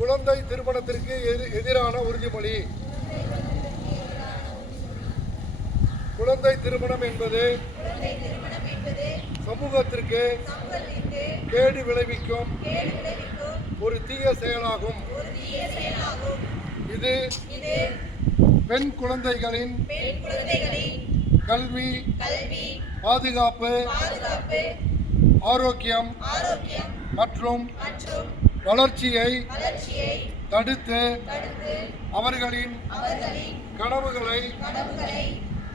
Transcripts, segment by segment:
குழந்தை திருமணத்திற்கு எதி- எதிரான உறுதிமொழி. குழந்தை திருமணம் என்பது சமூகத்திற்கு கேடு விளைவிக்கும் ஒரு தீய செயலாகும். இது பெண் குழந்தைகளின் கல்வி பாதுகாப்பு ஆரோக்கியம் மற்றும் வளர்ச்சியை தடுத்து அவர்களின் கனவுகளை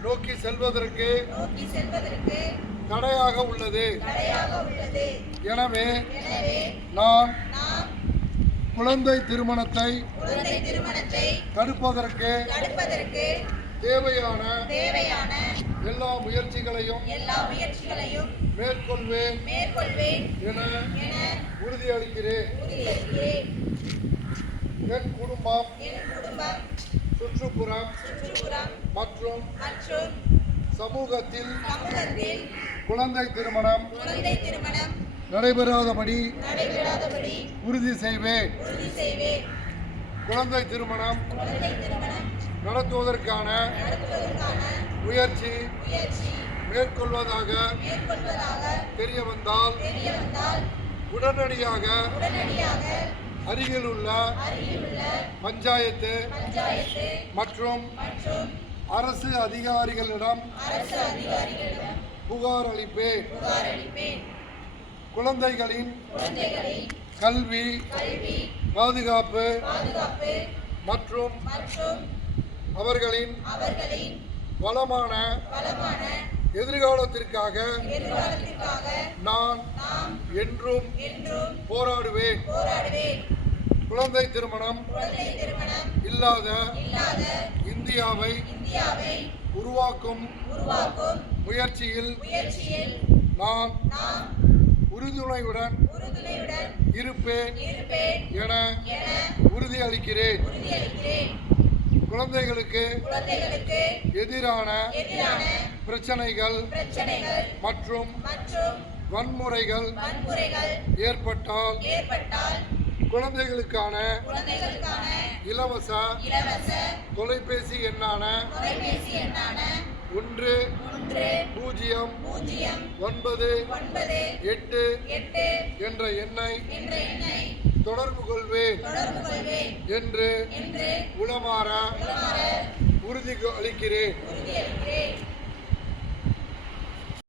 நோக்கி செல்வதற்கு தடையாக உள்ளது. எனவே நான் குழந்தை திருமணத்தை தடுப்பதற்கு தேவையான தேவையான எல்லா முயற்சிகளையும் எல்லா முயற்சிகளையும் மேற்கொள்வேன் மேற்கொள்வேன் என உறுதியளிக்கிறேன். உறுதியளிக்கிறேன். என் குடும்பம் என் குடும்பம் சுற்றுப்புறம் சுற்றுப்புறம் மற்றும் மற்றும் சமூகத்தில் சமூகத்தில் குழந்தை திருமணம் குழந்தை திருமணம் நடைபெறாதபடி நடைபெறாதபடி உறுதி செய்வேன். உறுதி செய்வேன். குழந்தை திருமணம் குழந்தை திருமணம் நடத்துவதற்கான நடத்துவதற்கான முயற்சி முயற்சி மேற்கொள்வதாக தெரிய வந்தால் உடனடியாக அருகில் உள்ள பஞ்சாயத்து மற்றும் அரசு அதிகாரிகளிடம் புகார் அளிப்பேன். குழந்தைகளின் கல்வி பாதுகாப்பு மற்றும் அவர்களின் வளமான எதிர்காலத்திற்காக நான் என்றும் போராடுவேன். குழந்தை திருமணம் இல்லாத இந்தியாவை உருவாக்கும் முயற்சியில் நான் உறுதுணையுடன் இருப்பேன் என உறுதியளிக்கிறேன். குழந்தைகளுக்கு எதிரான பிரச்சனைகள் மற்றும் வன்முறைகள் ஏற்பட்டால் குழந்தைகளுக்கான இலவச தொலைபேசி எண்ணான ஒன்று பூஜ்ஜியம் ஒன்பது எட்டு என்ற எண்ணை தொடர்பு கொள்வேன். என்று உளமாற உறுதி அளிக்கிறேன்.